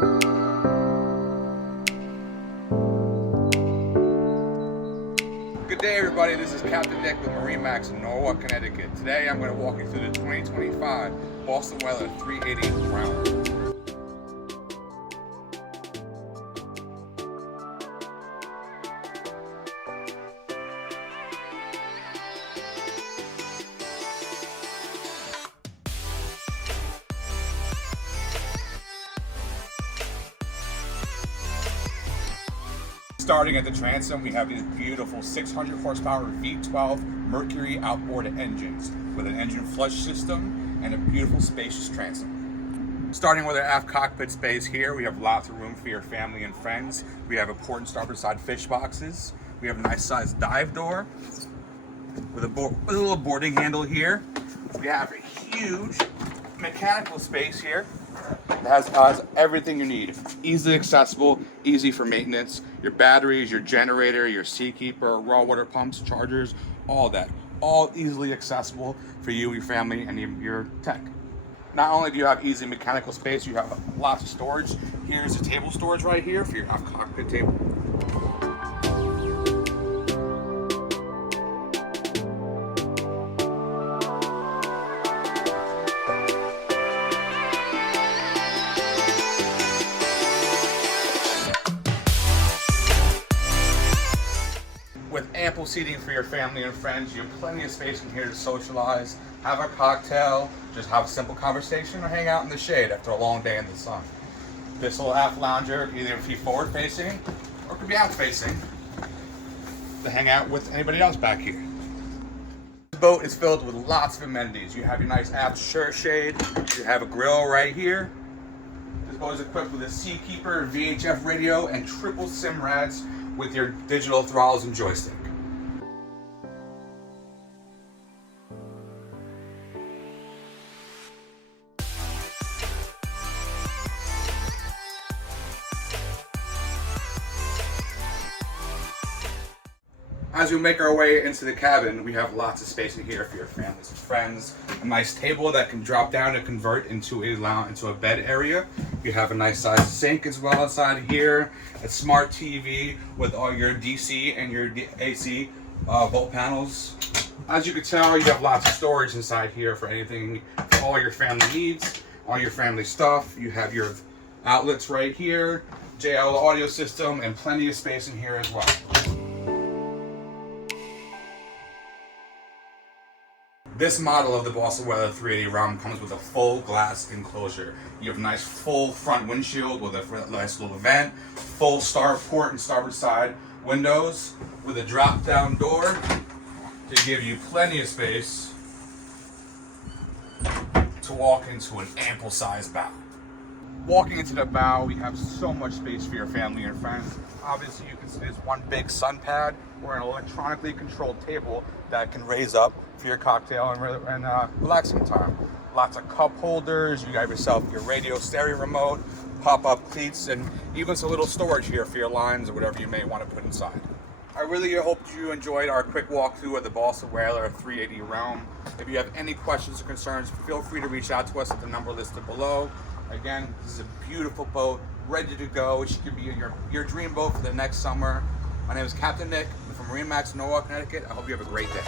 Good day, everybody. This is Captain Nick with MarineMax Norwalk, Connecticut. Today I'm going to walk you through the 2025 Boston Whaler 380 round. Starting at the transom, we have these beautiful 600 horsepower V12 Mercury outboard engines with an engine flush system and a beautiful spacious transom. Starting with our aft cockpit space here, we have lots of room for your family and friends. We have a port and starboard side fish boxes. We have a nice sized dive door with a little boarding handle here. We have a huge mechanical space here. It has everything you need. Easily accessible, easy for maintenance. Your batteries, your generator, your Seakeeper, raw water pumps, chargers, all that. All easily accessible for you, your family, and your tech. Not only do you have easy mechanical space, you have lots of storage. Here's a table storage right here for your cockpit table. With ample seating for your family and friends, you have plenty of space in here to socialize, have a cocktail, just have a simple conversation, or hang out in the shade after a long day in the sun. This little aft lounger either be forward facing or could be out facing to hang out with anybody else back here. This boat is filled with lots of amenities. You have your nice aft shirt shade, you have a grill right here. This boat is equipped with a Seakeeper VHF radio and triple SIM rads with your digital throttles and joystick. As we make our way into the cabin, we have lots of space in here for your families and friends. A nice table that can drop down and convert into a lounge, into a bed area. You have a nice sized sink as well inside here. A smart TV with all your DC and your AC volt panels. As you can tell, you have lots of storage inside here for anything, for all your family needs, all your family stuff. You have your outlets right here, JL audio system, and plenty of space in here as well. This model of the Boston Whaler 380 round comes with a full glass enclosure. You have a nice full front windshield with a nice little vent, full starport and starboard side windows with a drop down door to give you plenty of space to walk into an ample sized bow. Walking into the bow, we have so much space for your family and friends. Obviously, you can see there's one big sun pad or an electronically controlled table that can raise up for your cocktail and relaxing time. Lots of cup holders. You got yourself your radio stereo remote, pop-up cleats, and even some little storage here for your lines or whatever you may want to put inside. I really hope you enjoyed our quick walkthrough of the Boston Whaler 380 Realm. If you have any questions or concerns, feel free to reach out to us at the number listed below. Again, this is a beautiful boat, ready to go. It should be your dream boat for the next summer. My name is Captain Nick from MarineMax Norwalk, Connecticut. I hope you have a great day.